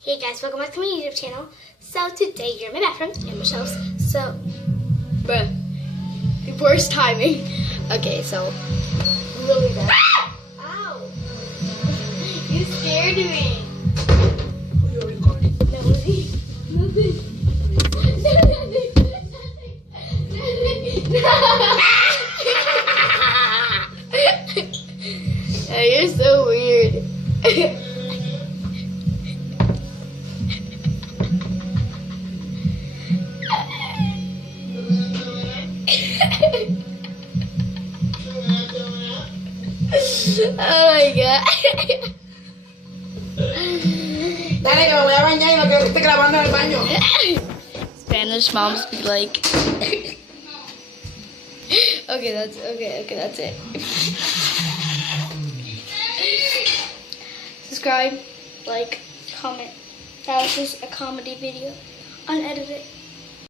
Hey guys, welcome back to my YouTube channel. So today you're in my bathroom and Michelle's. So, bruh, worst timing. Okay, so really bad. Ow! You scared me. You're recording. Nothing. You're so weird. Oh my god. Dale, que me voy a bañar y no quiero que esté grabando en el baño. Spanish moms be like. Okay, that's it. Subscribe, like, comment. That was just a comedy video, unedited.